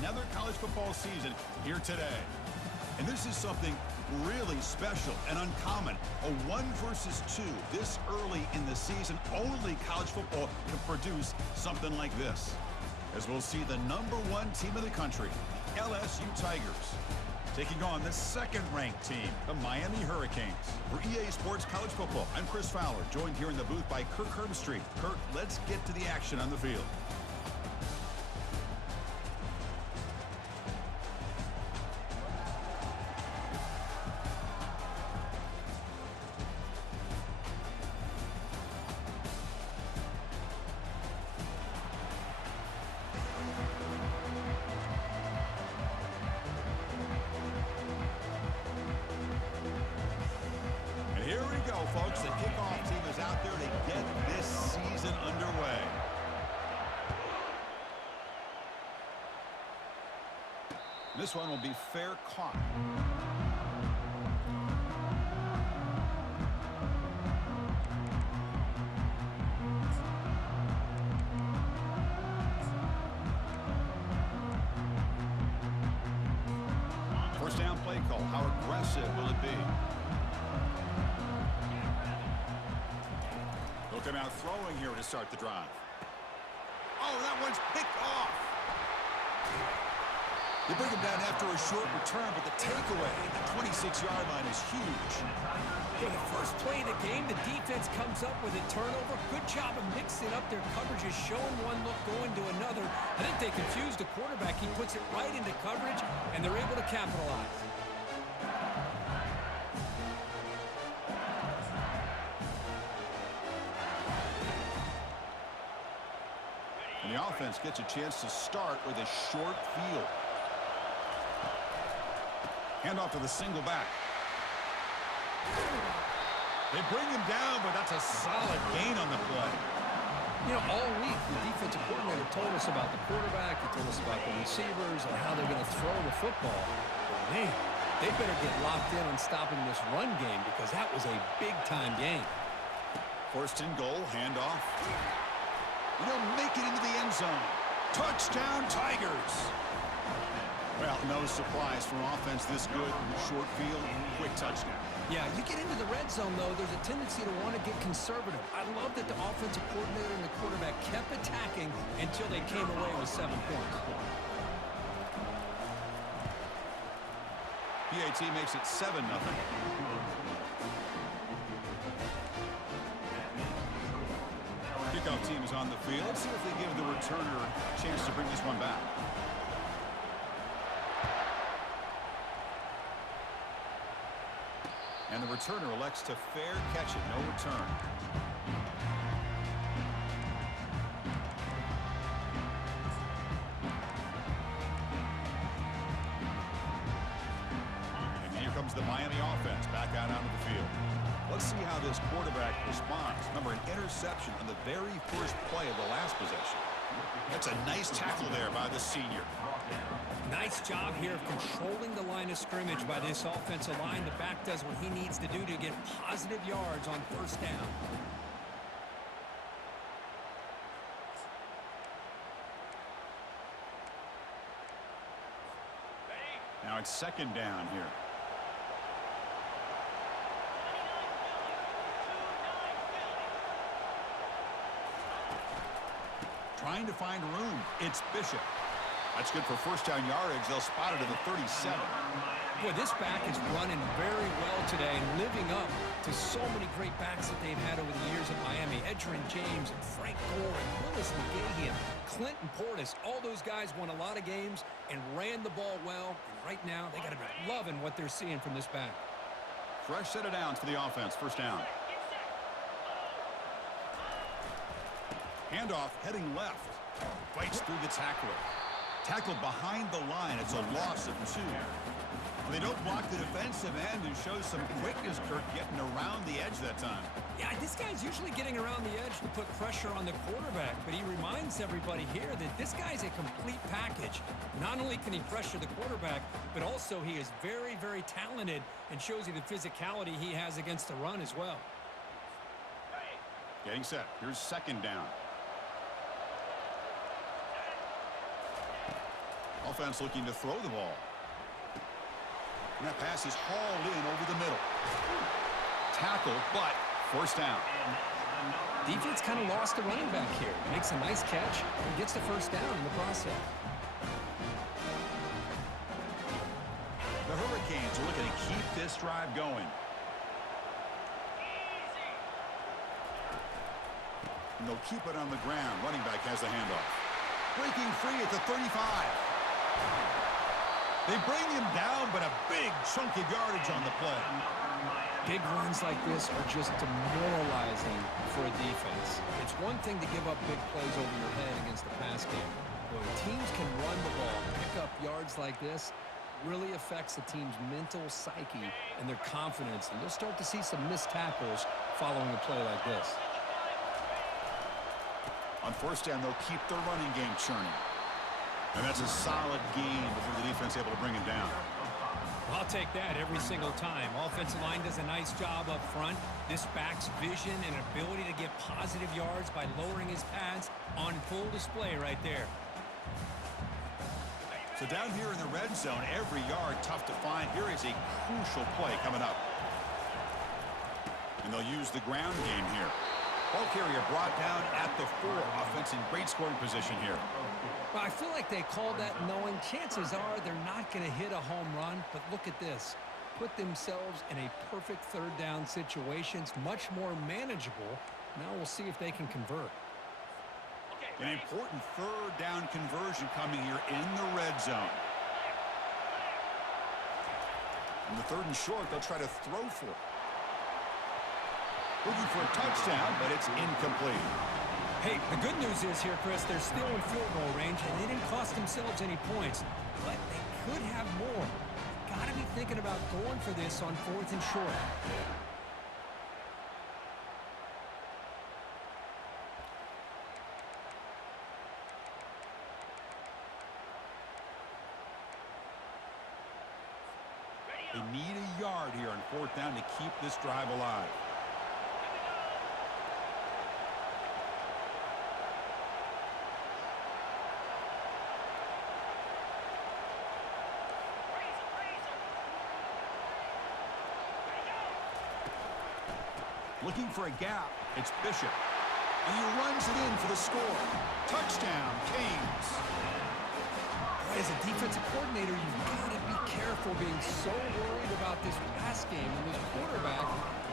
another college football season here today. And this is something really special and uncommon. A 1 versus 2 this early in the season. Only college football can produce something like this. As we'll see the #1 team in the country, LSU Tigers, taking on the second-ranked team, the Miami Hurricanes. For EA Sports College Football, I'm Chris Fowler, joined here in the booth by Kirk Herbstreit. Kirk, let's get to the action on the field. Here we go, folks. The kickoff team is out there to get this season underway. This one will be fair caught. First down play call. How aggressive will it be? Looking out throwing here to start the drive. Oh, that one's picked off. They bring him down after a short return, but the takeaway at the 26-yard line is huge. For the first play of the game, the defense comes up with a turnover. Good job of mixing up their coverages, showing one look, going to another. I think they confused the quarterback. He puts it right into coverage, and they're able to capitalize. And the offense gets a chance to start with a short field. Handoff to the single back. They bring him down, but that's a solid gain on the play. You know, all week, the defensive coordinator told us about the quarterback. He told us about the receivers and how they're going to throw the football. But, man, they better get locked in on stopping this run game because that was a big-time game. First and goal, handoff. And they'll make it into the end zone. Touchdown, Tigers. Well, no surprise for offense this good. Short field, quick touchdown. Yeah, you get into the red zone, though, there's a tendency to want to get conservative. I love that the offensive coordinator and the quarterback kept attacking until they came away with 7 points. PAT makes it 7-0. Kickoff team is on the field. Let's see if they give the returner a chance to bring this one back. And the returner elects to fair catch it. No return. And here comes the Miami offense back out onto the field. Let's see how this quarterback responds. Remember, an interception on the very first play of the last possession. That's a nice tackle there by the senior. Nice job here of controlling the line of scrimmage by this offensive line. The back does what he needs to do to get positive yards on first down. Now it's second down here. Trying to find room. It's Bishop. That's good for first down yardage. They'll spot it at the 37. Boy, this back is running very well today and living up to so many great backs that they've had over the years at Miami. Edgerrin James and Frank Gore and Willis McGahee and Clinton Portis. All those guys won a lot of games and ran the ball well. And right now, they got to be loving what they're seeing from this back. Fresh set of downs for the offense. First down. Handoff heading left. Fights through the tackler. Tackled behind the line. It's a loss of 2. They don't block the defensive end and show some quickness, Kirk, getting around the edge that time. Yeah, this guy's usually getting around the edge to put pressure on the quarterback, but he reminds everybody here that this guy's a complete package. Not only can he pressure the quarterback, but also he is very, very talented and shows you the physicality he has against the run as well. Getting set. Here's second down. Offense looking to throw the ball. And that pass is hauled in over the middle. Tackle, but first down. Defense kind of lost the running back here. Makes a nice catch and gets the first down in the process. The Hurricanes are looking to keep this drive going. And they'll keep it on the ground. Running back has the handoff. Breaking free at the 35. They bring him down, but a big chunk of yardage on the play. Big runs like this are just demoralizing for a defense. It's one thing to give up big plays over your head against the pass game. When teams can run the ball, pick up yards like this, really affects the team's mental psyche and their confidence. And you'll start to see some missed tackles following a play like this. On first down, they'll keep their running game churning. And that's a solid gain before the defense able to bring him down. I'll take that every single time. Offensive line does a nice job up front. This back's vision and ability to get positive yards by lowering his pads on full display right there. So down here in the red zone, every yard tough to find. Here is a crucial play coming up. And they'll use the ground game here. Ball carrier brought down at the 4. Offense in great scoring position here. Well, I feel like they called that knowing chances are they're not going to hit a home run. But look at this. Put themselves in a perfect third down situation. It's much more manageable. Now we'll see if they can convert. An important third down conversion coming here in the red zone. In the 3rd and short, they'll try to throw for it. Looking for a touchdown, but it's incomplete. Hey, the good news is here, Chris, they're still in field goal range, and they didn't cost themselves any points. But they could have more. Got to be thinking about going for this on 4th and short. They need a yard here on 4th down to keep this drive alive. Looking for a gap. It's Bishop. And he runs it in for the score. Touchdown, Canes. As a defensive coordinator, you've got to be careful being so worried about this pass game and this quarterback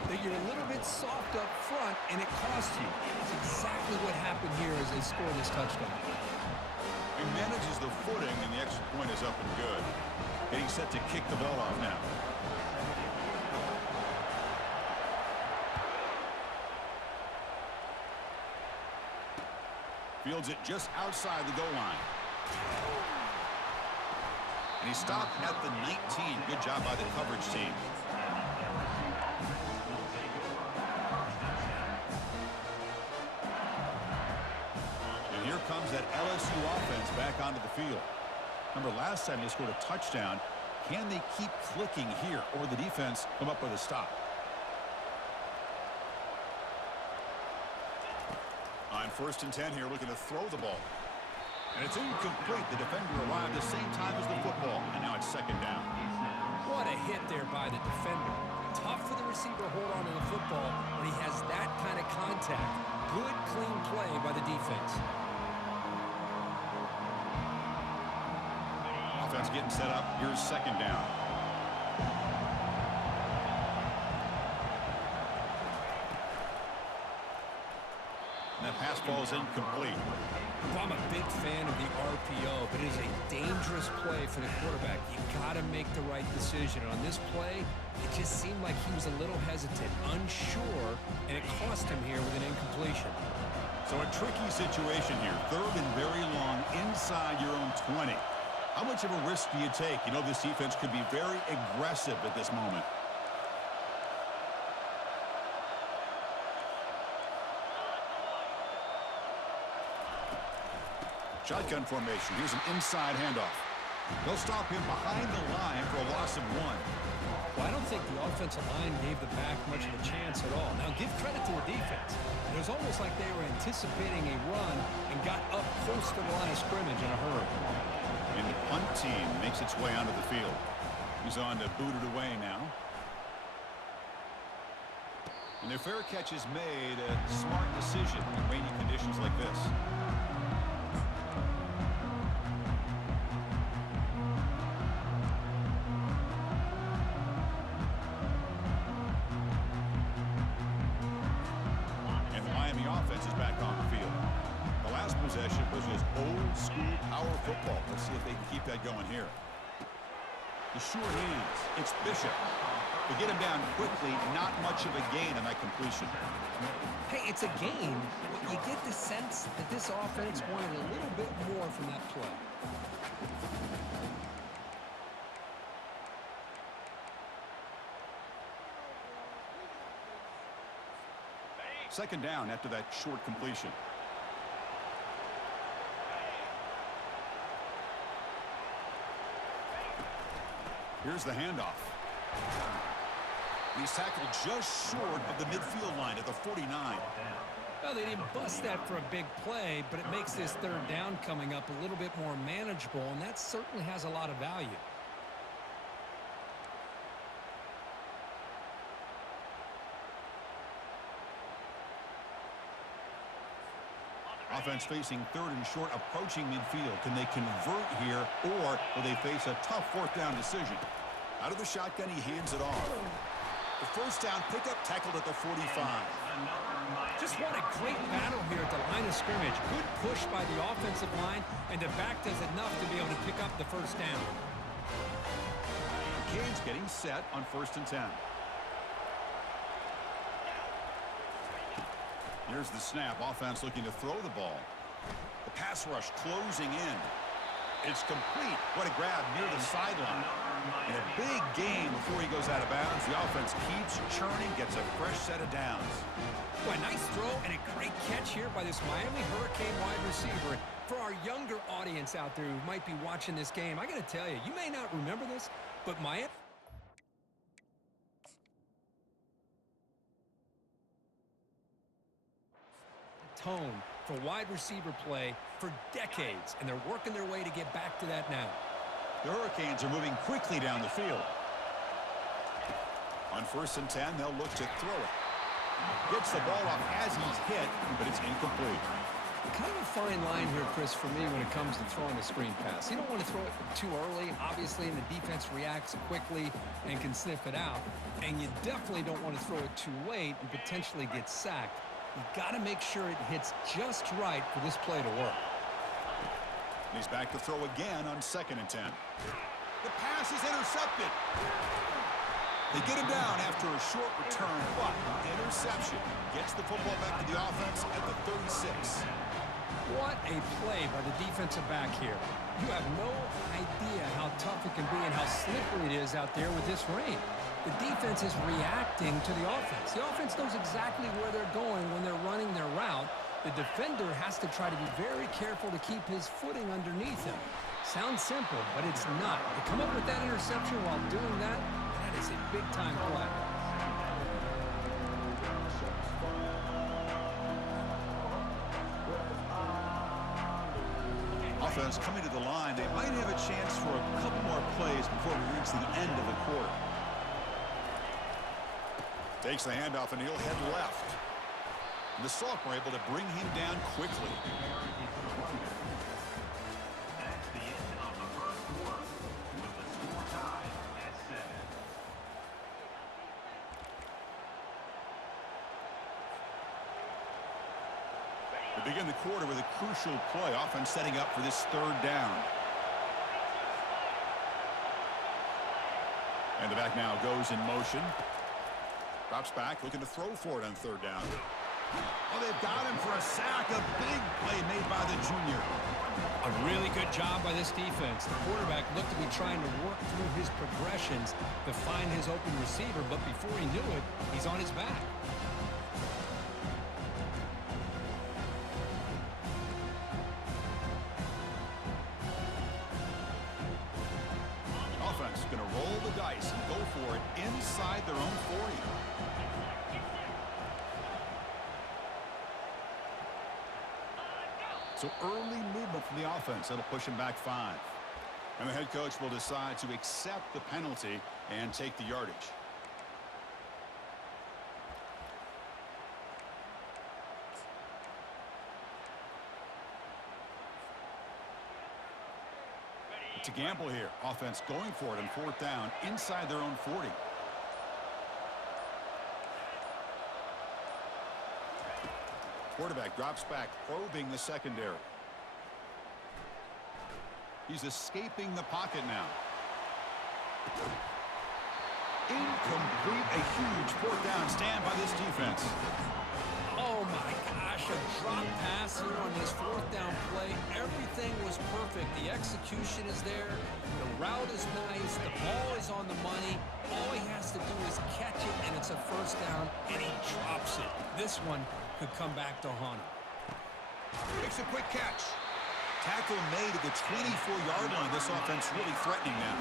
that you're a little bit soft up front and it costs you. That's exactly what happened here as they score this touchdown. He manages the footing and the extra point is up and good. Getting set to kick the ball off now. Fields it just outside the goal line. And he stopped at the 19. Good job by the coverage team. And here comes that LSU offense back onto the field. Remember, last time they scored a touchdown. Can they keep clicking here, or the defense come up with a stop? On 1st and 10 here, looking to throw the ball. And it's incomplete. The defender arrived the same time as the football. And now it's 2nd down. What a hit there by the defender. Tough for the receiver to hold on to the football when he has that kind of contact. Good, clean play by the defense. Offense getting set up. Here's 2nd down. And that pass ball is incomplete. Well, I'm a big fan of the RPO, but it is a dangerous play for the quarterback. You got to make the right decision. On this play, it just seemed like he was a little hesitant, unsure, and it cost him here with an incompletion. So a tricky situation here. 3rd and very long inside your own 20. How much of a risk do you take? You know, this defense could be very aggressive at this moment. Shotgun formation. Here's an inside handoff. They'll stop him behind the line for a loss of 1. Well, I don't think the offensive line gave the back much of a chance at all. Now, give credit to the defense. It was almost like they were anticipating a run and got up close to the line of scrimmage in a hurry. In the punt team makes its way onto the field. He's on to boot it away now. And their fair catch is made, a smart decision in rainy conditions like this. And the Miami offense is back on the field. The last possession was just old school power football. Let's see if they can keep that going here. The short hands. It's Bishop. To get him down quickly, not much of a gain on that completion. Hey, it's a gain, but you get the sense that this offense wanted a little bit more from that play. Second down after that short completion. Here's the handoff. He's tackled just short of the midfield line at the 49. Well, they didn't bust that for a big play, but it makes this third down coming up a little bit more manageable, and that certainly has a lot of value. Offense facing third and short, approaching midfield. Can they convert here, or will they face a tough fourth down decision? Out of the shotgun, he hands it off. The first down pickup tackled at the 45. Just what a great battle here at the line of scrimmage. Good push by the offensive line, and the back does enough to be able to pick up the first down. Canes getting set on 1st and 10. Here's the snap. Offense looking to throw the ball. The pass rush closing in. It's complete. What a grab near the sideline. And a big gain before he goes out of bounds. The offense keeps churning, gets a fresh set of downs. Well, a nice throw and a great catch here by this Miami Hurricane wide receiver. For our younger audience out there who might be watching this game, I got to tell you, you may not remember this, but Miami... tone for wide receiver play for decades, and they're working their way to get back to that now. The Hurricanes are moving quickly down the field. On 1st and 10, they'll look to throw it. Gets the ball off as he's hit, but it's incomplete. Kind of a fine line here, Chris, for me when it comes to throwing the screen pass. You don't want to throw it too early, obviously, and the defense reacts quickly and can sniff it out. And you definitely don't want to throw it too late and potentially get sacked. You've got to make sure it hits just right for this play to work. He's back to throw again on 2nd and 10. The pass is intercepted. They get him down after a short return, but interception gets the football back to the offense at the 36. What a play by the defensive back here. You have no idea how tough it can be and how slippery it is out there with this rain. The defense is reacting to the offense. The offense knows exactly where they're going when they're running their route. The defender has to try to be very careful to keep his footing underneath him. Sounds simple, but it's not. To come up with that interception while doing that, that is a big-time play. Offense coming to the line. They might have a chance for a couple more plays before we reach the end of the quarter. Takes the handoff, and he'll head left. And the Sock were able to bring him down quickly. That's the end of the first quarter, with the score tied at 7. We begin the quarter with a crucial play. Offense setting up for this 3rd down. And the back now goes in motion. Drops back, looking to throw for it on 3rd down. Oh, they've got him for a sack. A big play made by the junior. A really good job by this defense. The quarterback looked to be trying to work through his progressions to find his open receiver, but before he knew it, he's on his back. Offense going to roll the dice and go for it inside their own 40. So early movement from the offense. That'll push him back 5. And the head coach will decide to accept the penalty and take the yardage. To gamble here. Offense going for it on 4th down inside their own 40. Quarterback drops back, probing the secondary. He's escaping the pocket now. Incomplete. A huge 4th down stand by this defense. Oh my gosh, a drop pass here on this 4th down play. Everything was perfect. The execution is there. The route is nice. The ball is on the money. All he has to do is catch it, and it's a 1st down, and he drops it. This one could come back to haunt him. Makes a quick catch. Tackle made at the 24-yard line. This offense really threatening now.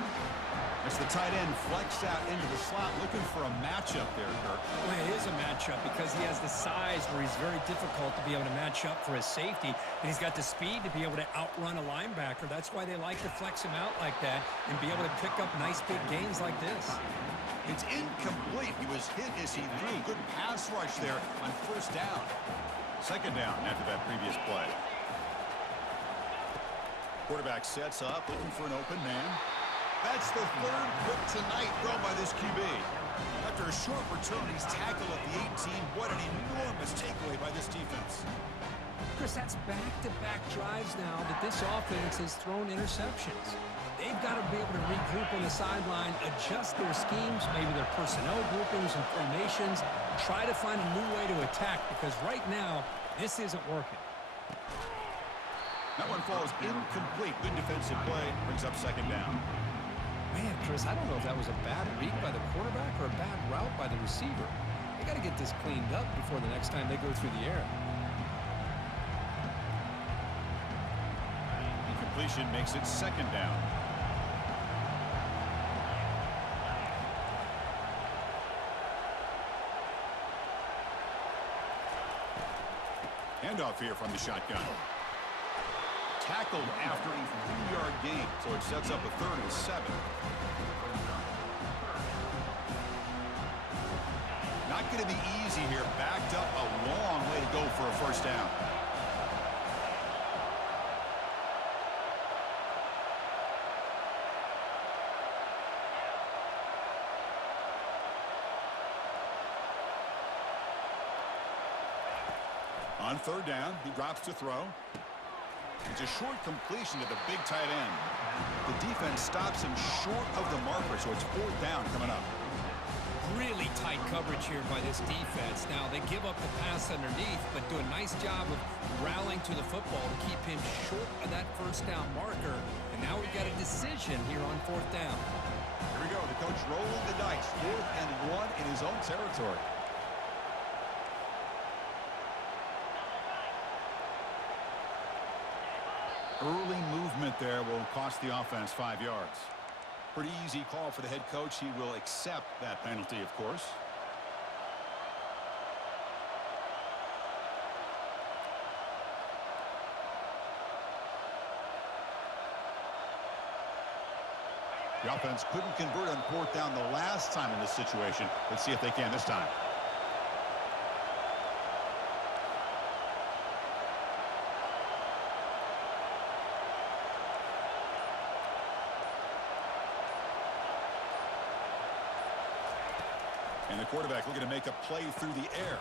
As the tight end flexed out into the slot, looking for a matchup there, Kirk. Well, it is a matchup because he has the size where he's very difficult to be able to match up for his safety, and he's got the speed to be able to outrun a linebacker. That's why they like to flex him out like that and be able to pick up nice big gains like this. It's incomplete. He was hit as he threw. Good pass rush there on 1st down. 2nd down after that previous play. Quarterback sets up, looking for an open man. That's the 3rd pick tonight thrown by this QB. After a short return, he's tackled at the 18. What an enormous takeaway by this defense. Chris, that's back-to-back drives now that this offense has thrown interceptions. They've got to be able to regroup on the sideline, adjust their schemes, maybe their personnel groupings and formations, try to find a new way to attack because right now, this isn't working. That one falls incomplete. Good defensive play. Brings up 2nd down. Man, Chris, I don't know if that was a bad read by the quarterback or a bad route by the receiver. They got to get this cleaned up before the next time they go through the air. Incompletion makes it 2nd down. Handoff here from the shotgun. Tackled after a 3-yard gain, so it sets up a 3rd and 7. Not going to be easy here. Backed up a long way to go for a 1st down. On 3rd down, he drops to throw. It's a short completion to the big tight end. The defense stops him short of the marker, so it's 4th down coming up. Really tight coverage here by this defense. Now, they give up the pass underneath, but do a nice job of rallying to the football to keep him short of that 1st down marker. And now we've got a decision here on 4th down. Here we go. The coach rolling the dice. 4th and 1 in his own territory. Early movement there will cost the offense 5 yards. Pretty easy call for the head coach. He will accept that penalty, of course. The offense couldn't convert on 4th down the last time in this situation. Let's see if they can this time. And the quarterback looking to make a play through the air.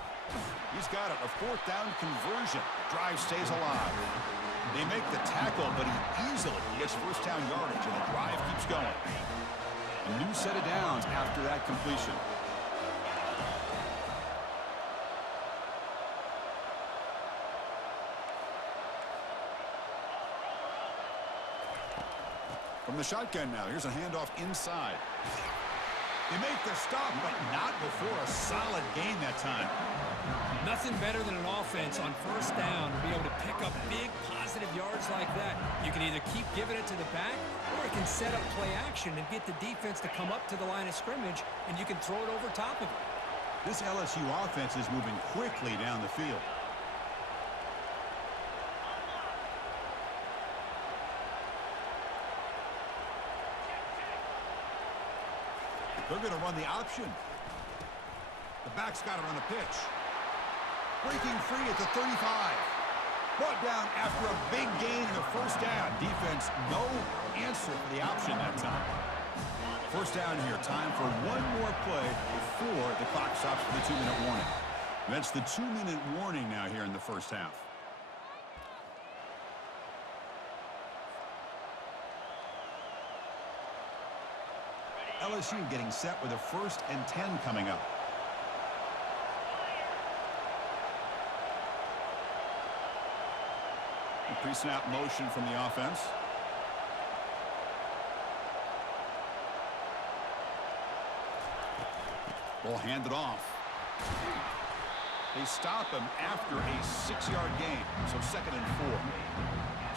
He's got it. A 4th down conversion. Drive stays alive. They make the tackle, but he easily gets 1st down yardage, and the drive keeps going. A new set of downs after that completion. From the shotgun now, here's a handoff inside. They make the stop, but not before a solid gain that time. Nothing better than an offense on 1st down to be able to pick up big positive yards like that. You can either keep giving it to the back, or you can set up play action and get the defense to come up to the line of scrimmage, and you can throw it over top of it. This LSU offense is moving quickly down the field. They're going to run the option. The back's got it on the pitch. Breaking free at the 35. Brought down after a big gain and a first down. Defense, no answer for the option that time. First down here. Time for one more play before the clock stops for the 2-minute warning. That's the 2-minute warning now here in the first half. LSU getting set with a 1st and 10 coming up. Pre-snap motion from the offense. Ball handed off. They stop him after a 6-yard gain, so 2nd and 4.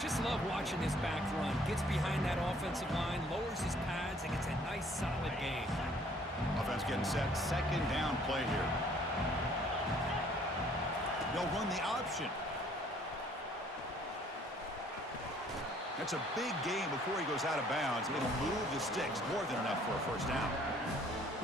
Just love watching this back run. Gets behind that offensive line, lowers his pads, and gets a nice solid gain. Offense getting set. 2nd down play here. They'll run the option. That's a big gain before he goes out of bounds. It'll move the sticks. More than enough for a first down.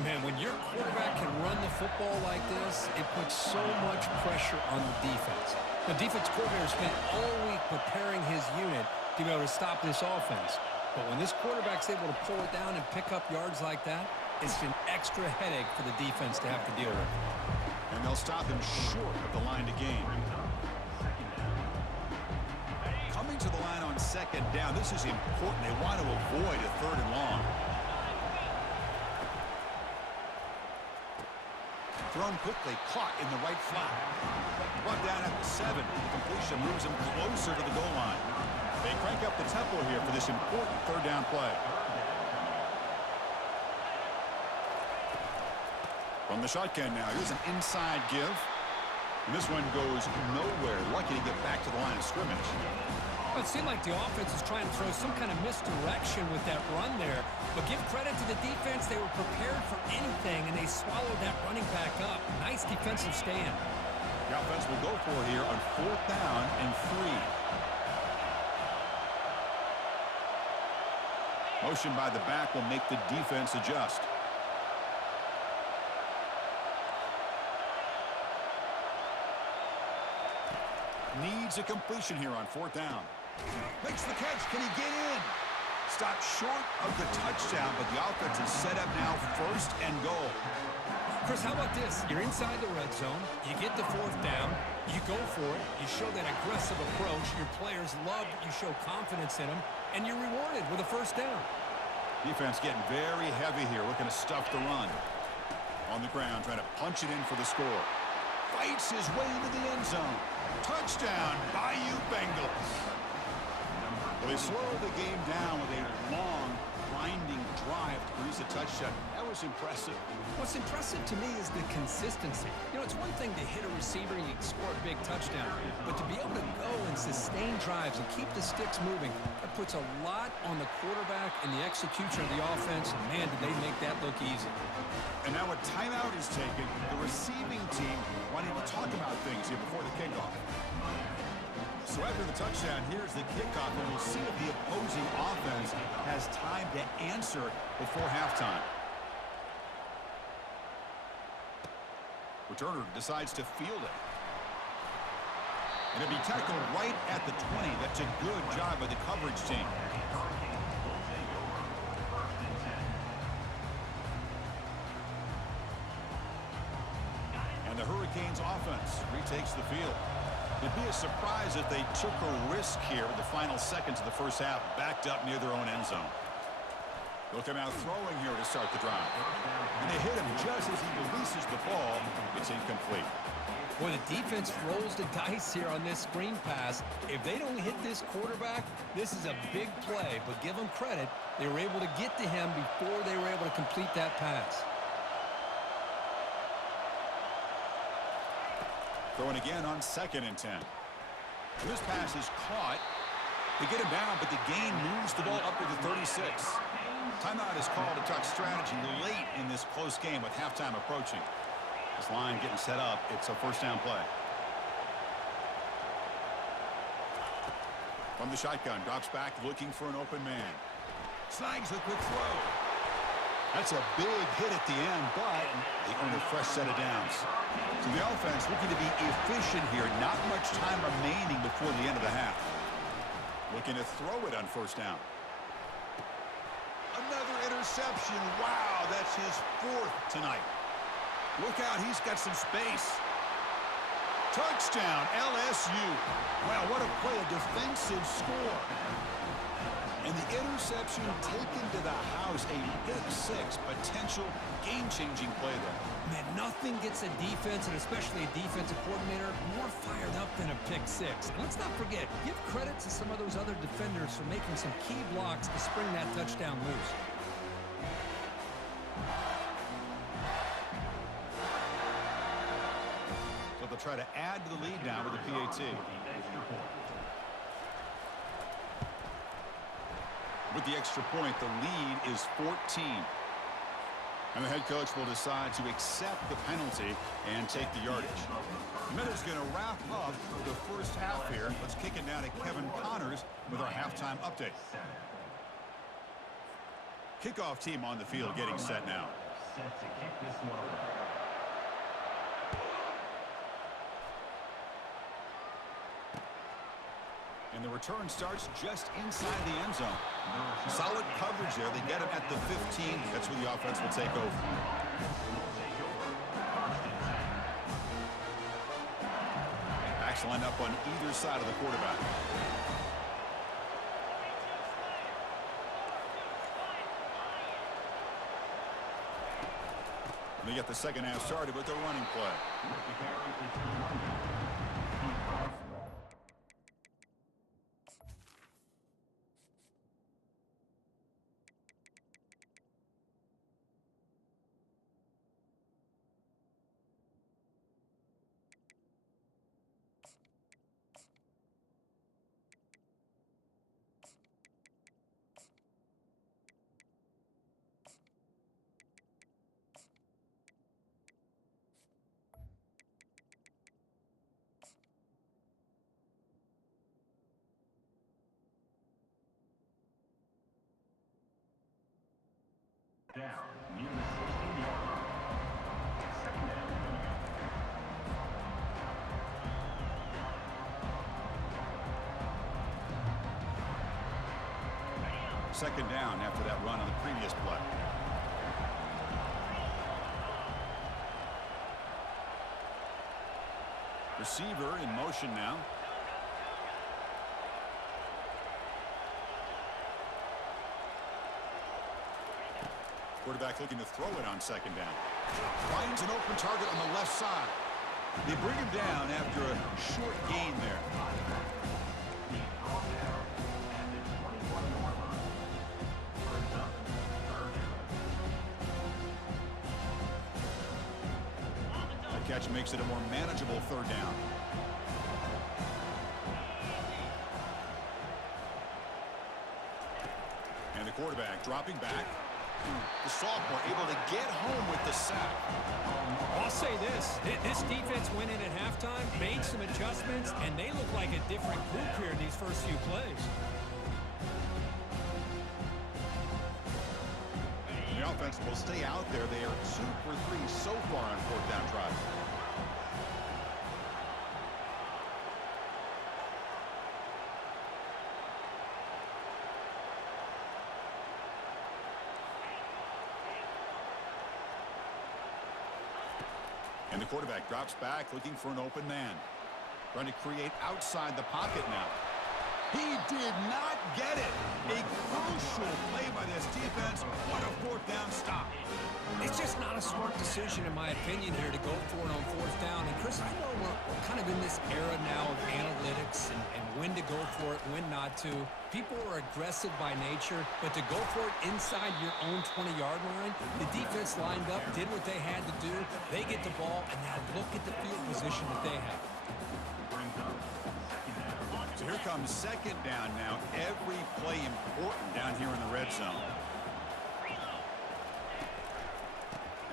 Man, when your quarterback can run the football like this, it puts so much pressure on the defense. The defense coordinator spent all week preparing his unit to be able to stop this offense. But when this quarterback's able to pull it down and pick up yards like that, it's an extra headache for the defense to have to deal with. And they'll stop him short of the line to gain. Coming to the line on 2nd down. This is important. They want to avoid a 3rd and long. Thrown quickly, caught in the right flat. Brought down at the 7. The completion moves him closer to the goal line. They crank up the tempo here for this important 3rd down play. From the shotgun now, here's an inside give. And this one goes nowhere. Lucky to get back to the line of scrimmage. Well, it seemed like the offense was trying to throw some kind of misdirection with that run there. But give credit to the defense. They were prepared for anything, and they swallowed that running back up. Nice defensive stand. The offense will go for it here on 4th down and 3. Motion by the back will make the defense adjust. Needs a completion here on 4th down. Makes the catch. Can he get in? Stopped short of the touchdown, but the offense is set up now 1st and goal. Chris, how about this? You're inside the red zone. You get the 4th down. You go for it. You show that aggressive approach. Your players love that you show confidence in them, and you're rewarded with a 1st down. Defense getting very heavy here, looking to stuff the run. On the ground, trying to punch it in for the score. Fights his way into the end zone. Touchdown, Bayou Bengals. Well, they slow the game down with a long, grinding drive to produce a touchdown. That was impressive. What's impressive to me is the consistency. You know, it's one thing to hit a receiver and you score a big touchdown, but to be able to go and sustain drives and keep the sticks moving, that puts a lot on the quarterback and the execution of the offense, and man, did they make that look easy. And now a timeout is taken. The receiving team wanting to talk about things here before the kickoff. So after the touchdown, here's the kickoff, and we'll see if the opposing offense has time to answer before halftime. Returner decides to field it. And it'll be tackled right at the 20. That's a good job by the coverage team. And the Hurricanes offense retakes the field. It'd be a surprise if they took a risk here in the final seconds of the first half, backed up near their own end zone. They'll come out throwing here to start the drive. And they hit him just as he releases the ball. It's incomplete. Boy, the defense rolls the dice here on this screen pass. If they don't hit this quarterback, this is a big play. But give them credit, they were able to get to him before they were able to complete that pass. Throwing again on 2nd and 10. This pass is caught. They get him down, but the gain moves the ball up to the 36. Timeout is called to talk strategy late in this close game with halftime approaching. This line getting set up. It's a 1st down play. From the shotgun, drops back looking for an open man. Snags the quick throw. That's a big hit at the end, but they earn a fresh set of downs. So the offense looking to be efficient here. Not much time remaining before the end of the half. Looking to throw it on first down. Another interception. Wow, that's his 4th tonight. Look out, he's got some space. Touchdown, LSU. Wow, what a play, a defensive score. And the interception taken to the house, a pick 6, potential game-changing play there. Man, nothing gets a defense, and especially a defensive coordinator, more fired up than a pick 6. And let's not forget, give credit to some of those other defenders for making some key blocks to spring that touchdown loose. So they'll try to add to the lead now with the PAT. With the extra point, the lead is 14. And the head coach will decide to accept the penalty and take the yardage. Minuta's going to wrap up the first half here. Let's kick it now to Kevin Connors with our halftime update. Kickoff team on the field getting set now. Set to kick this one off. And the return starts just inside the end zone. Solid coverage there. They get him at the 15. That's where the offense will take over. Backs line up on either side of the quarterback. They get the second half started with their running play. Down near the 16-yard line. Second down. Second down after that run on the previous play. Receiver in motion now. Quarterback looking to throw it on second down. Finds an open target on the left side. They bring him down after a short gain there. The catch makes it a more manageable third down. And the quarterback dropping back. The sophomore able to get home with the sack. I'll say this defense went in at halftime, made some adjustments, and they look like a different group here in these first few plays. The offense will stay out there. They are 2 for 3 so far on fourth down drives. And the quarterback drops back, looking for an open man. Trying to create outside the pocket now. He did not get it. A crucial play by this defense. What a fourth down stop. It's just not a smart decision, in my opinion, here to go for it on fourth down. And, Chris, I know we're kind of in this era now of analytics and when to go for it, when not to. People are aggressive by nature, but to go for it inside your own 20-yard line, the defense lined up, did what they had to do. They get the ball, and now look at the field position that they have. So here comes second down now. Every play important down here in the red zone.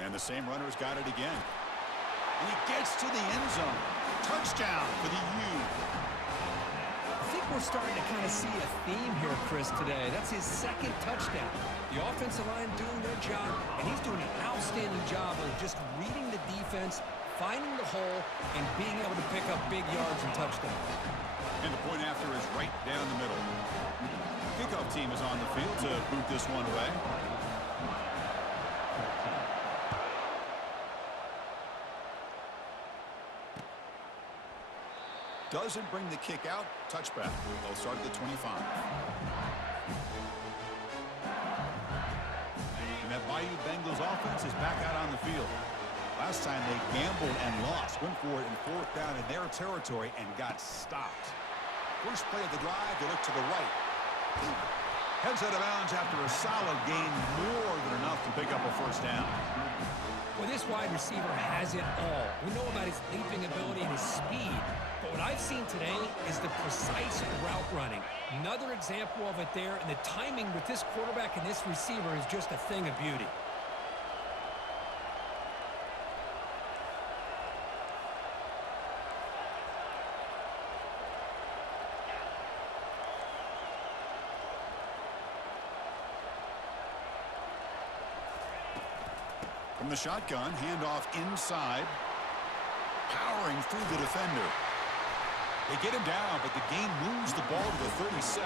And the same runner's got it again. And he gets to the end zone. Touchdown for the U. I think think we're starting to kind of see a theme here, Chris, today. That's his second touchdown. The offensive line doing their job, and he's doing an outstanding job of just reading the defense, finding the hole, and being able to pick up big yards and touchdowns. And the point after is right down the middle. Kickoff team is on the field to boot this one away. Doesn't bring the kick out. Touchback. They'll start at the 25. And that Bayou Bengals offense is back out on the field. Last time they gambled and lost. Went for it in fourth down in their territory and got stopped. First play of the drive, they look to the right. Heads out of bounds after a solid gain, more than enough to pick up a first down. Well, this wide receiver has it all. We know about his leaping ability and his speed. But what I've seen today is the precise route running. Another example of it there, and the timing with this quarterback and this receiver is just a thing of beauty. From the shotgun, handoff inside. Powering through the defender. They get him down, but the game moves the ball to the 37.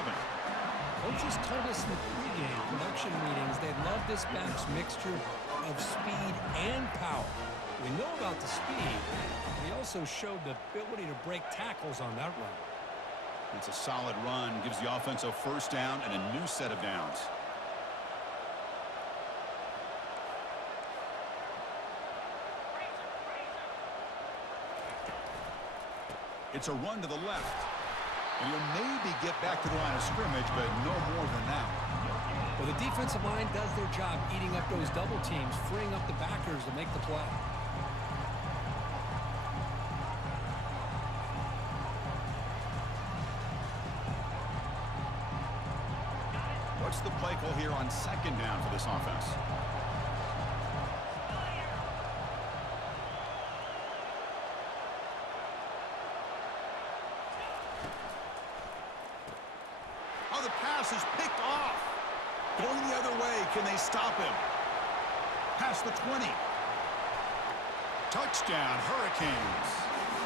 Coaches told us in the pregame production meetings they love this back's mixture of speed and power. We know about the speed, but he also showed the ability to break tackles on that run. It's a solid run, gives the offense a first down and a new set of downs. It's a run to the left. And he'll maybe get back to the line of scrimmage, but no more than that. Well, the defensive line does their job eating up those double teams, freeing up the backers to make the play. What's the play call here on second down for this offense? Oh, the pass is picked off. Going the other way. Can they stop him? Past the 20. Touchdown, Hurricanes.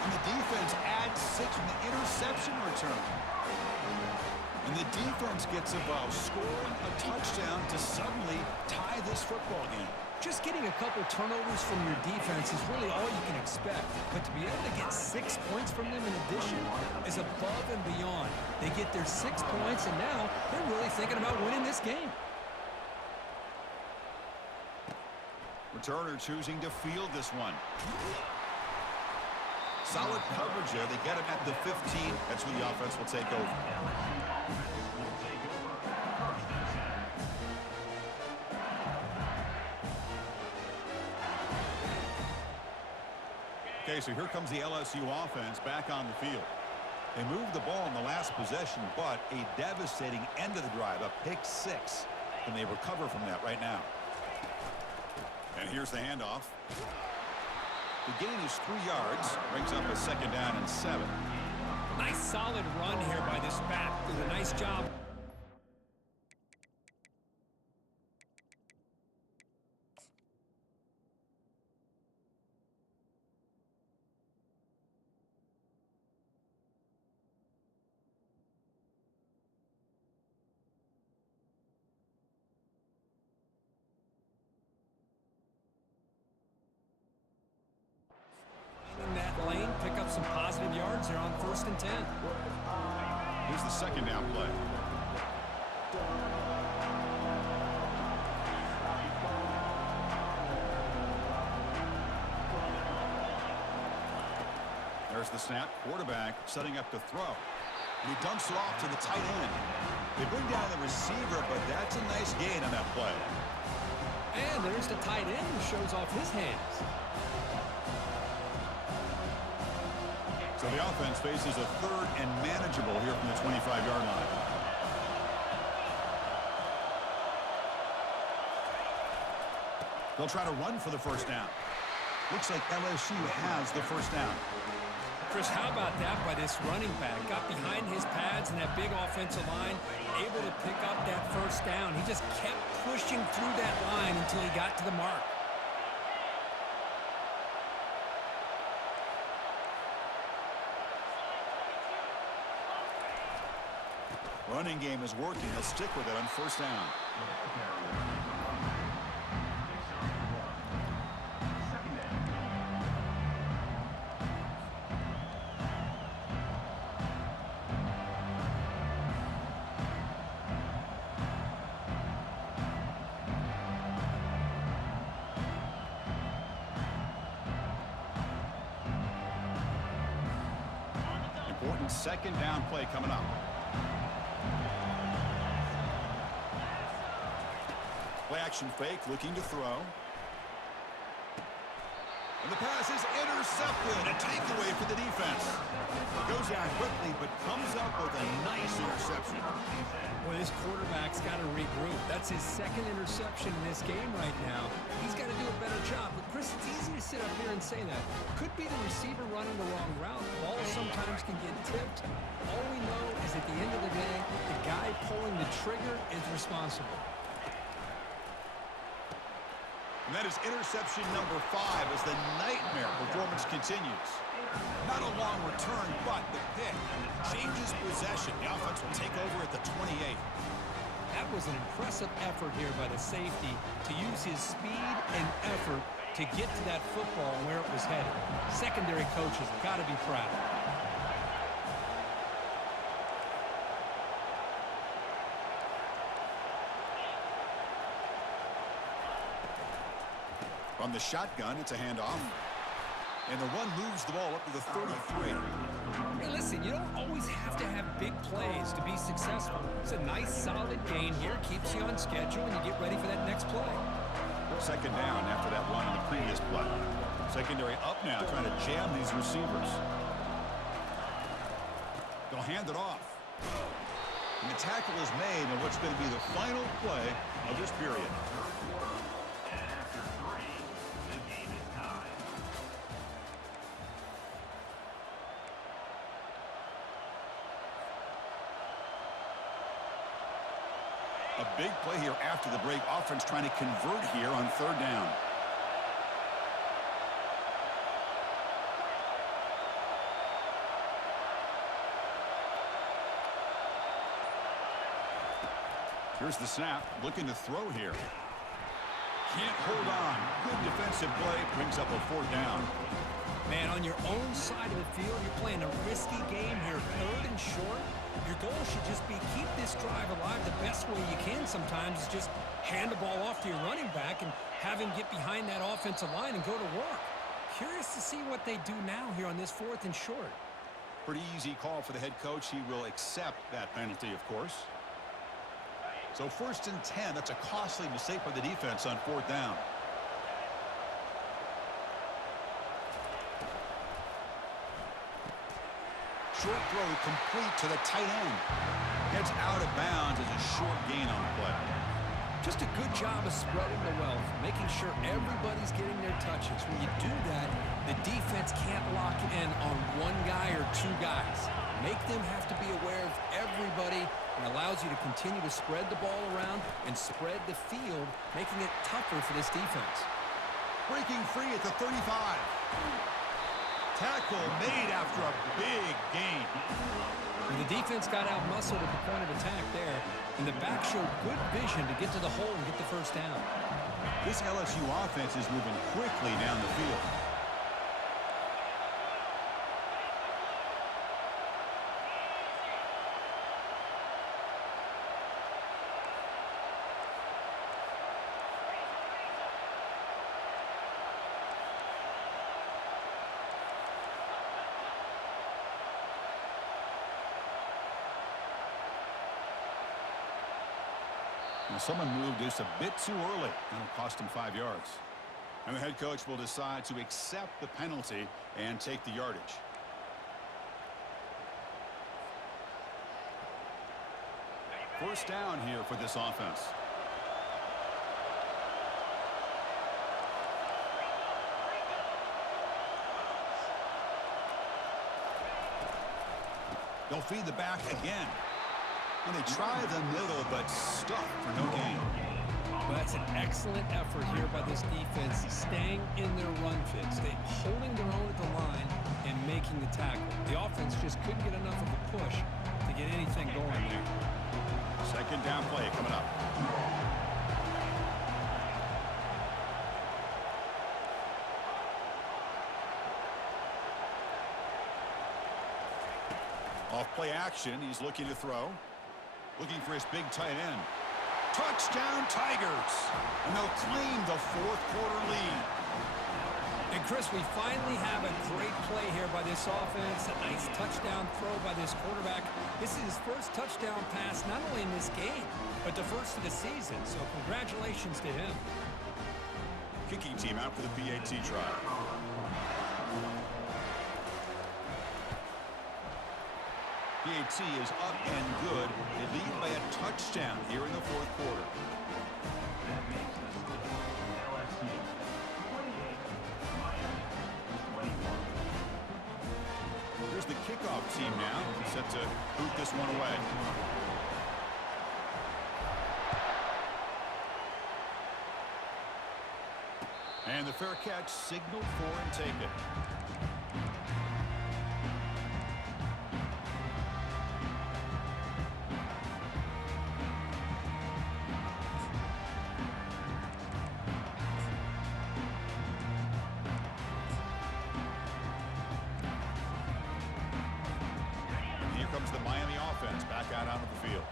And the defense adds 6 from the interception return. And the defense gets involved, scoring a touchdown to suddenly tie this football game. Just getting a couple turnovers from your defense is really all you can expect. But to be able to get 6 points from them in addition is above and beyond. They get their 6 points, and now they're really thinking about winning this game. Returner choosing to field this one. Solid coverage there. They get him at the 15. That's where the offense will take over. Okay, so here comes the LSU offense back on the field. They moved the ball in the last possession, but a devastating end of the drive, a pick 6. Can they recover from that right now? And here's the handoff. The gain is 3 yards, brings up a second down and 7. Nice solid run here by this back. Did a nice job. In that lane, pick up some positive yards. They're on 1st and 10. Here's the second down play. There's the snap. Quarterback setting up to throw. And he dumps it off to the tight end. They bring down the receiver, but that's a nice gain on that play. And there's the tight end who shows off his hands. So the offense faces a 3rd and manageable here from the 25-yard line. They'll try to run for the first down. Looks like LSU has the first down. Chris, how about that by this running back? Got behind his pads and that big offensive line, able to pick up that first down. He just kept pushing through that line until he got to the mark. Running game is working. They'll stick with it on first down. Important second down play coming up. Play action fake, looking to throw. And the pass is intercepted. A takeaway for the defense. Goes out quickly, but comes up with a nice interception. Well, this quarterback's got to regroup. That's his second interception in this game right now. He's got to do a better job. But, Chris, it's easy to sit up here and say that. Could be the receiver running the wrong route. Ball sometimes can get tipped. All we know is at the end of the day, the guy pulling the trigger is responsible. And that is interception number 5 as the nightmare performance continues. Not a long return, but the pick changes possession. The offense will take over at the 28. That was an impressive effort here by the safety to use his speed and effort to get to that football where it was headed. Secondary coaches got to be proud. From the shotgun, it's a handoff. And the run moves the ball up to the 33. Hey, listen, you don't always have to have big plays to be successful. It's a nice, solid gain here. Keeps you on schedule, and you get ready for that next play. Second down after that run in the previous play. Secondary up now, trying to jam these receivers. They'll hand it off. And the tackle is made on what's going to be the final play of this period. A big play here after the break. Offense trying to convert here on third down. Here's the snap. Looking to throw here. Can't hold on. Good defensive play. Brings up a fourth down. Man, on your own side of the field, you're playing a risky game here. Third and short. Your goal should just be keep this drive alive the best way you can sometimes is just hand the ball off to your running back and have him get behind that offensive line and go to work. Curious to see what they do now here on this fourth and short. Pretty easy call for the head coach. He will accept that penalty, of course. So first and 10. That's a costly mistake by the defense on fourth down. Short throw complete to the tight end. Heads out of bounds as a short gain on the play. Just a good job of spreading the wealth, making sure everybody's getting their touches. When you do that, the defense can't lock in on one guy or two guys. Make them have to be aware of everybody and allows you to continue to spread the ball around and spread the field, making it tougher for this defense. Breaking free at the 35. Tackle made after a big gain. And the defense got out-muscled at the point of attack there, and the back showed good vision to get to the hole and get the first down. This LSU offense is moving quickly down the field. Well, someone moved just a bit too early. That'll cost him 5 yards. And the head coach will decide to accept the penalty and take the yardage. First down here for this offense. They'll feed the back again. And they try the middle, but stuck for no gain. Well, that's an excellent effort here by this defense, staying in their run fit, holding their own at the line and making the tackle. The offense just couldn't get enough of a push to get anything going there. Second down play coming up. Off play action, he's looking to throw. Looking for his big tight end. Touchdown Tigers! And they'll claim the fourth quarter lead. And Chris, we finally have a great play here by this offense. A nice touchdown throw by this quarterback. This is his first touchdown pass, not only in this game, but the first of the season. So congratulations to him. Kicking team out for the PAT try. PAT is up and good. They lead by a touchdown here in the fourth quarter. That makes the score LSU 28, Miami 21. Here's the kickoff team now, set to boot this one away. And the fair catch signaled for and taken. The Miami offense back out onto the field.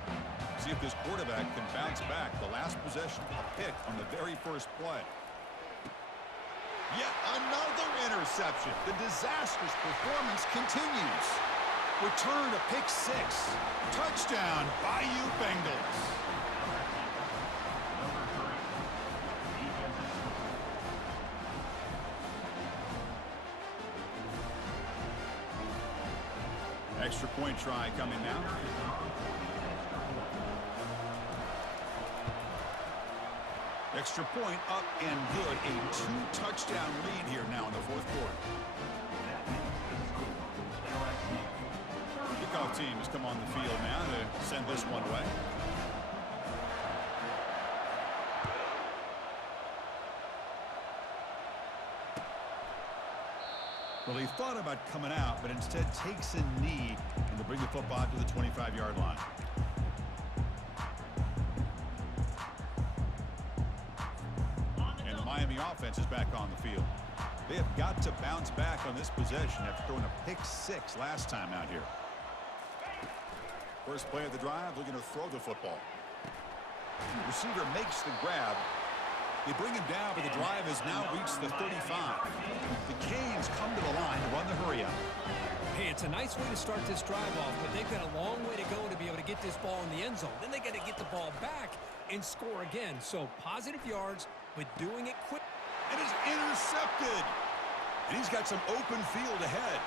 See if this quarterback can bounce back. The last possession, a pick on the very first play. Yet another interception. The disastrous performance continues. Return to pick six. Touchdown, Bayou Bengals. Extra point try coming now. Extra point up and good. A two-touchdown lead here now in the fourth quarter. Kickoff team has come on the field now to send this one away. Well, he thought about coming out, but instead takes a knee and to bring the football to the 25-yard line. And the Miami offense is back on the field. They have got to bounce back on this possession after throwing a pick six last time out here. First play of the drive, looking to throw the football. The receiver makes the grab. They bring him down, but the drive has now reached the 35. The Canes come to the line to run the hurry up. Hey, it's a nice way to start this drive off, but they've got a long way to go to be able to get this ball in the end zone. Then they got to get the ball back and score again. So positive yards, but doing it quick. And it's intercepted. And he's got some open field ahead.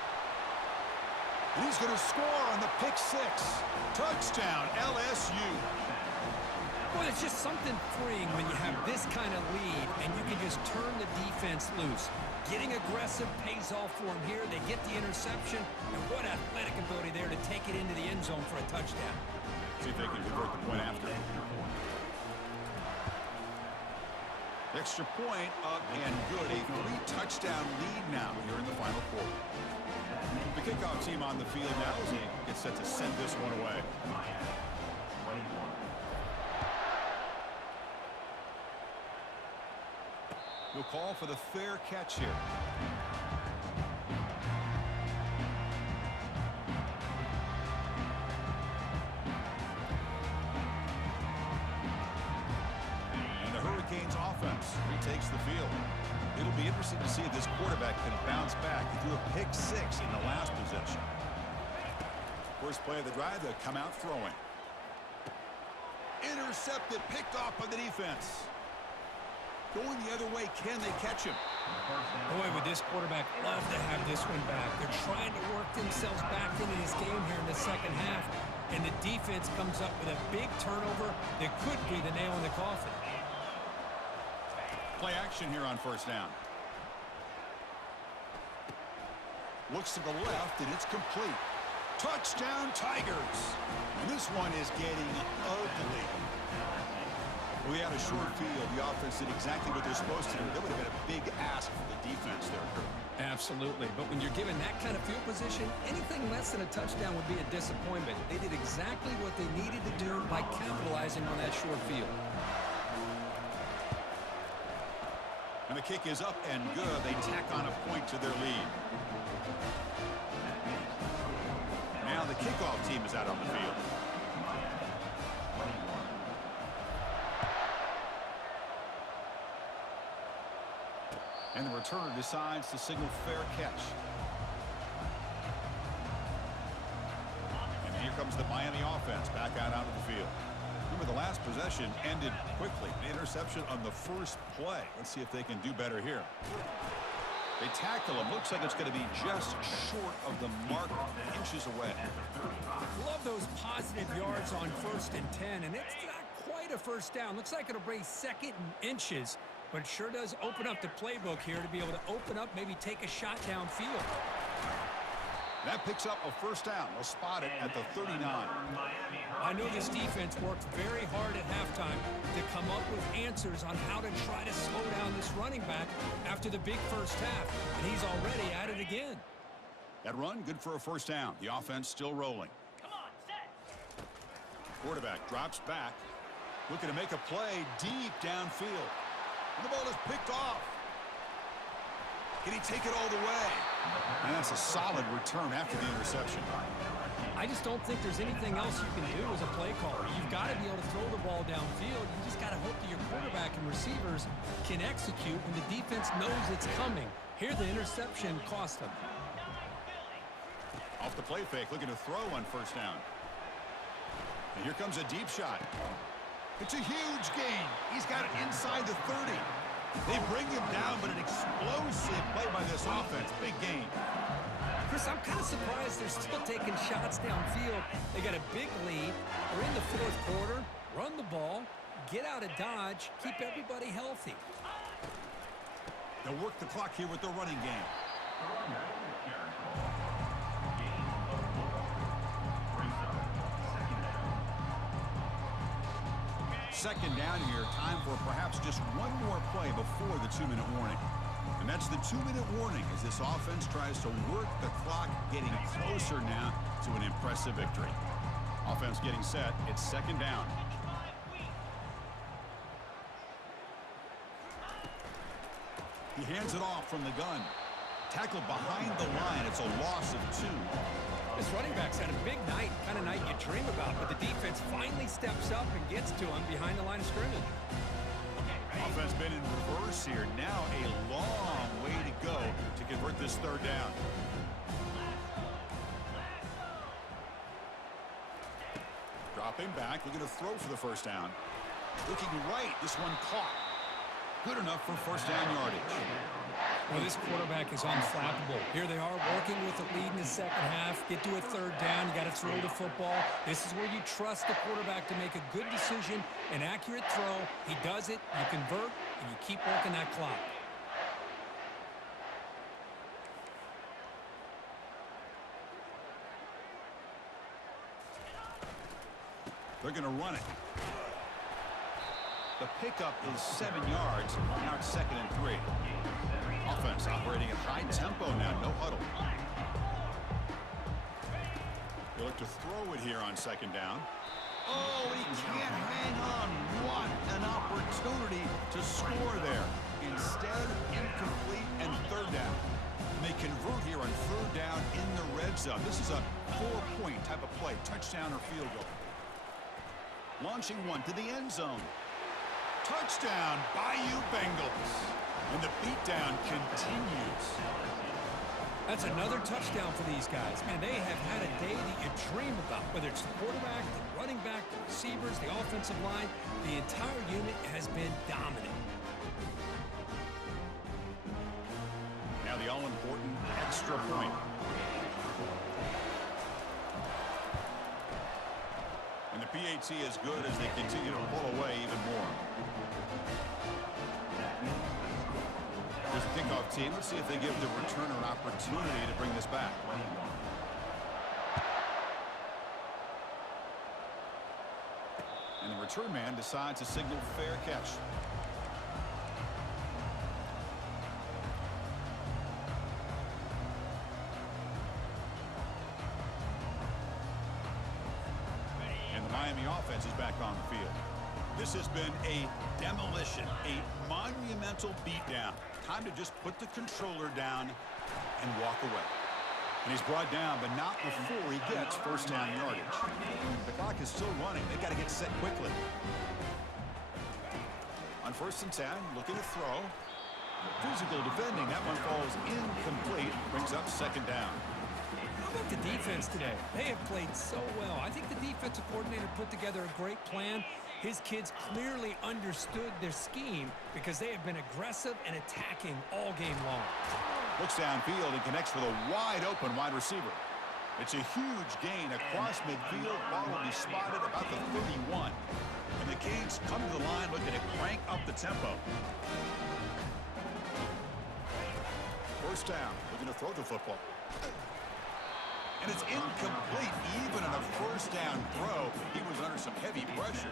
And he's going to score on the pick six. Touchdown, LSU. Well, it's just something freeing when you have this kind of lead and you can just turn the defense loose. Getting aggressive pays off for them here. They get the interception, and what athletic ability there to take it into the end zone for a touchdown. See if they can convert the point after. Extra point up and good. A three-touchdown lead now here in the final quarter. The kickoff team on the field now as he gets set to send this one away. He'll call for the fair catch here. And the Hurricanes offense retakes the field. It'll be interesting to see if this quarterback can bounce back. He threw a pick six in the last possession. First play of the drive, they'll come out throwing. Intercepted, picked off by the defense. Going the other way, can they catch him? Boy, would this quarterback love to have this one back. They're trying to work themselves back into this game here in the second half, and the defense comes up with a big turnover that could be the nail in the coffin. Play action here on first down. Looks to the left, and it's complete. Touchdown, Tigers. And this one is getting ugly. We had a short field. The offense did exactly what they're supposed to do. That would have been a big ask for the defense there, Kurt. Absolutely. But when you're given that kind of field position, anything less than a touchdown would be a disappointment. They did exactly what they needed to do by capitalizing on that short field. And the kick is up and good. They tack on a point to their lead. Now the kickoff team is out on the field. And the returner decides to signal fair catch. And here comes the Miami offense back out onto the field. Remember, the last possession ended quickly. An interception on the first play. Let's see if they can do better here. They tackle him. Looks like it's going to be just short of the mark, inches away. Love those positive yards on 1st and 10, and it's not quite a first down. Looks like it'll bring 2nd and inches, but it sure does open up the playbook here to be able to open up, maybe take a shot downfield. That picks up a first down. They'll spot it at the 39. I know this defense worked very hard at halftime to come up with answers on how to try to slow down this running back after the big first half, and he's already at it again. That run, good for a first down. The offense still rolling. Come on, set. Quarterback drops back, looking to make a play deep downfield. And the ball is picked off. Can he take it all the way? And that's a solid return after the interception. I just don't think there's anything else you can do as a play caller. You've got to be able to throw the ball downfield. You just got to hope that your quarterback and receivers can execute when the defense knows it's coming. Here, the interception cost them. Off the play fake, looking to throw on first down. And here comes a deep shot. It's a huge gain. He's got it inside the 30. They bring him down, but an explosive play by this offense. Big gain. Chris, I'm kind of surprised they're still taking shots downfield. They got a big lead. They're in the 4th quarter. Run the ball. Get out of Dodge. Keep everybody healthy. They'll work the clock here with the running game. Second down here, time for perhaps just one more play before the 2-minute warning. And that's the 2-minute warning as this offense tries to work the clock, getting closer now to an impressive victory. Offense getting set. It's second down. He hands it off from the gun. Tackled behind the line. It's a loss of 2. This running back's had a big night, kind of night you dream about, but the defense finally steps up and gets to him behind the line of scrimmage. Offense been in reverse here. Now a long way to go to convert this 3rd down. Dropping back, looking to throw for the first down. Looking right, this one caught. Good enough for first down yardage. Well, this quarterback is unflappable. Here they are working with the lead in the second half. Get to a 3rd down. You got to throw the football. This is where you trust the quarterback to make a good decision, an accurate throw. He does it, you convert, and you keep working that clock. They're going to run it. The pickup is 7 yards. Now it's 2nd and 3. Offense operating at high tempo now. No huddle. They look to throw it here on 2nd down. Oh, he can't hang on. What an opportunity to score there. Instead, incomplete and 3rd down. And they convert here on 3rd down in the red zone. This is a 4-point type of play. Touchdown or field goal. Launching one to the end zone. Touchdown, Bayou Bengals. And the beatdown continues. That's another touchdown for these guys. Man, they have had a day that you dream about. Whether it's the quarterback, the running back, the receivers, the offensive line, the entire unit has been dominant. Now the all-important extra point. And the PAT is good as they continue to pull away even more. Here's the kickoff team. Let's see if they give the returner an opportunity to bring this back. return man decides to signal fair catch. And the Miami offense is back on the field. This has been a demolition, a monumental beatdown. Time to just put the controller down and walk away. And he's brought down, but not before he gets first down yardage. The clock is still running. They've got to get set quickly. On 1st and 10, looking to throw. Physical defending. That one falls incomplete. Brings up 2nd down. How about the defense today? They have played so well. I think the defensive coordinator put together a great plan. His kids clearly understood their scheme because they have been aggressive and attacking all game long. Looks downfield and connects with a wide-open wide receiver. It's a huge gain across midfield. Ball will be spotted about the 31. And the Canes come to the line looking to crank up the tempo. First down, looking to throw the football. And it's incomplete even on a first down throw. He was under some heavy pressure.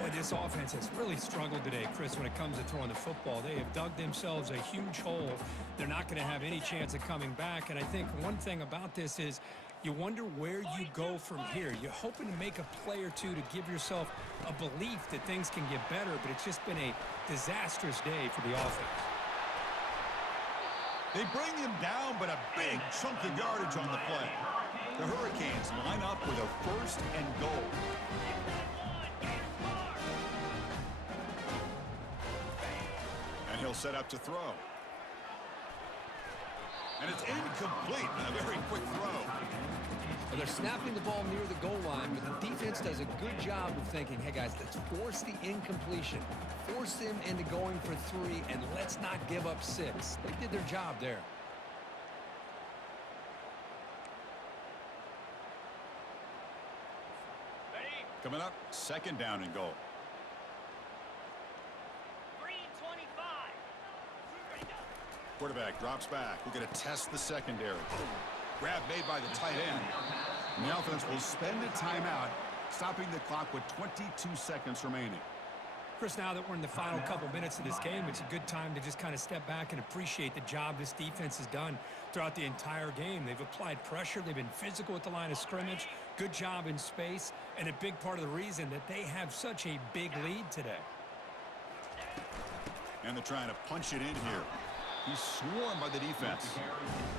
Boy, this offense has really struggled today, Chris, when it comes to throwing the football. They have dug themselves a huge hole. They're not going to have any chance of coming back. And I think one thing about this is you wonder where you go from here. You're hoping to make a play or two to give yourself a belief that things can get better, but it's just been a disastrous day for the offense. They bring him down, but a big chunk of yardage on the play. The Hurricanes line up with a 1st and goal. And he'll set up to throw. And it's incomplete. A very quick throw. Well, they're snapping the ball near the goal line, but the defense does a good job of thinking, hey, guys, let's force the incompletion. Force them into going for 3, and let's not give up 6. They did their job there. Coming up, 2nd down and goal. 3:25. Quarterback drops back. We're going to test the secondary. Grab made by the tight end. And the offense will spend a timeout, stopping the clock with 22 seconds remaining. Chris, now that we're in the final couple minutes of this game, it's a good time to just kind of step back and appreciate the job this defense has done throughout the entire game. They've applied pressure. They've been physical at the line of scrimmage. Good job in space, and a big part of the reason that they have such a big lead today. And they're trying to punch it in here. He's swarmed by the defense.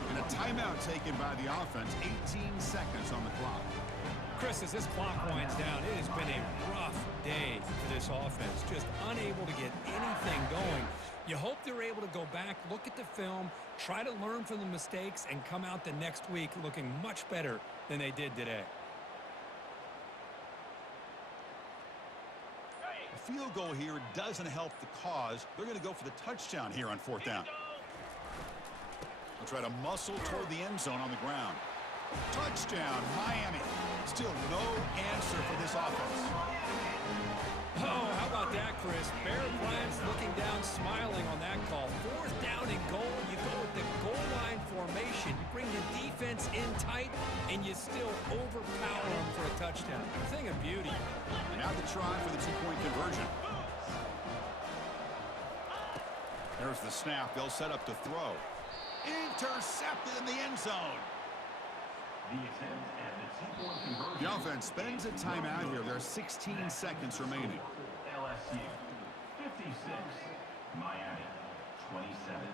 And a timeout taken by the offense. 18 seconds on the clock. Chris, as this clock winds down, it has been a rough day for this offense. Just unable to get anything going. You hope they're able to go back, look at the film, try to learn from the mistakes, and come out the next week looking much better than they did today. A field goal here doesn't help the cause. They're going to go for the touchdown here on 4th down. They'll try to muscle toward the end zone on the ground. Touchdown, Miami. Still no answer for this offense. Oh, how about that, Chris? Bear Bryant's looking down, smiling on that call. 4th down and goal. You go with the goal line formation. You bring the defense in tight, and you still overpower them for a touchdown. Thing of beauty. And now the try for the 2-point conversion. There's the snap. They'll set up to throw. Intercepted in the end zone. The offense spends a timeout here. There are 16 seconds remaining. LSU 56, Miami 27.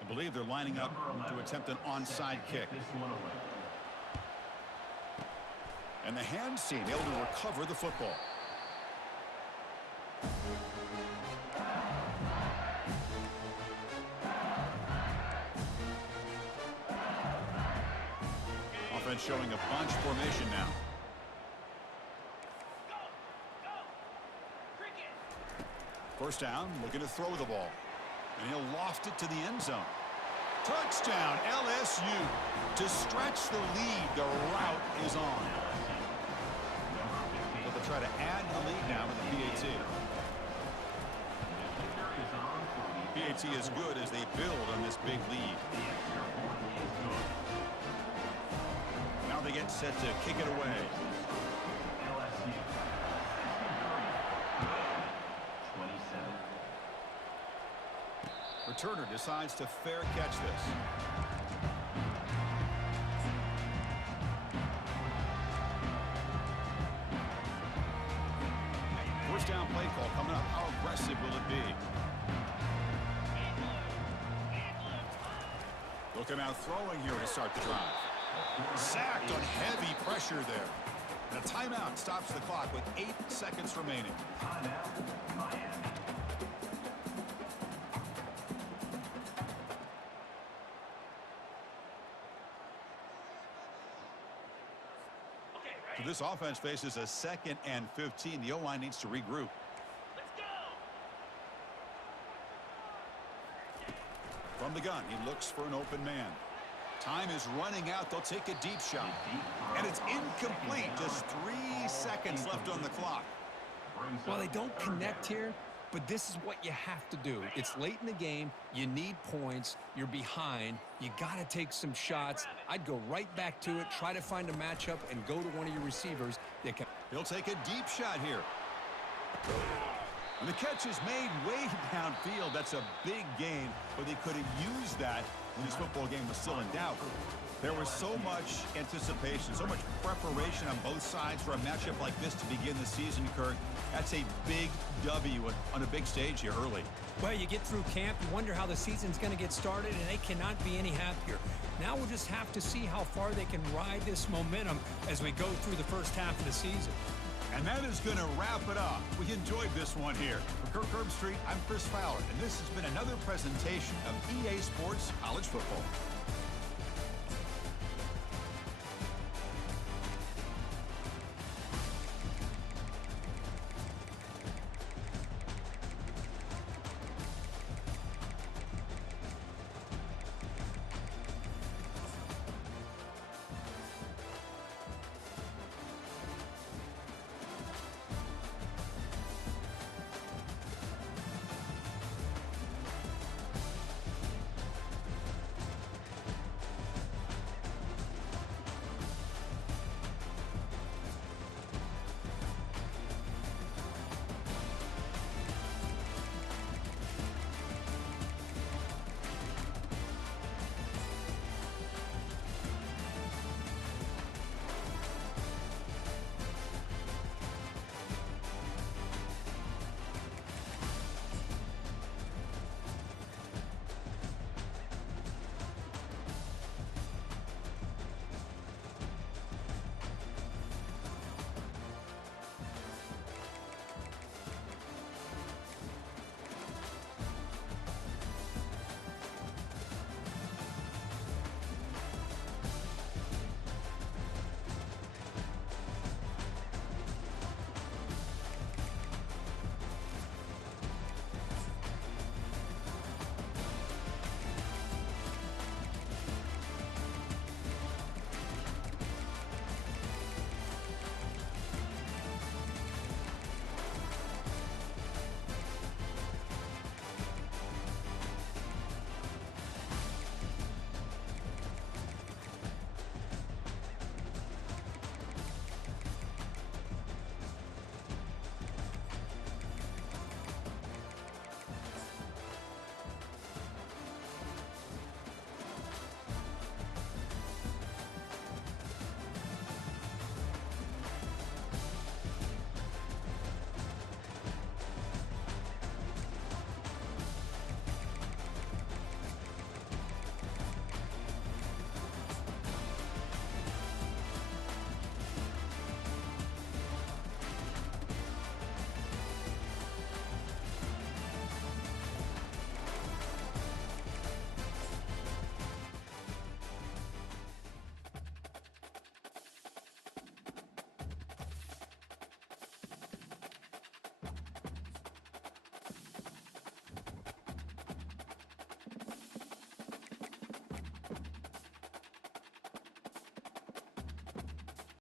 I believe they're lining up to attempt an onside kick. And the hands team able to recover the football. Offense showing a bunch formation now. First down, looking to throw the ball. And he'll loft it to the end zone. Touchdown, LSU. To stretch the lead, the route is on. So they'll try to add the lead now with the PAT. PAT is good as they build on this big lead. Now they get set to kick it away. Returner decides to fair catch this. First down play call coming up. How aggressive will it be? Looking out throwing here to start the drive. Sacked on heavy pressure there. And a timeout stops the clock with 8 seconds remaining. Timeout, Miami. So this offense faces a 2nd and 15. The O-line needs to regroup. From the gun, he looks for an open man. Time is running out. They'll take a deep shot. And it's incomplete. Just 3 seconds left on the clock. Well, they don't connect here, but this is what you have to do. It's late in the game. You need points. You're behind. You got to take some shots. I'd go right back to it, try to find a matchup, and go to one of your receivers that can. He'll take a deep shot here. And the catch is made way downfield. That's a big gain, but they could have used that when this football game was still in doubt. There was so much anticipation, so much preparation on both sides for a matchup like this to begin the season, Kurt. That's a big W on a big stage here early. Well, you get through camp, you wonder how the season's going to get started, and they cannot be any happier. Now we'll just have to see how far they can ride this momentum as we go through the first half of the season. And that is going to wrap it up. We enjoyed this one here. For Kirk Herbstreit, I'm Chris Fowler, and this has been another presentation of EA Sports College Football.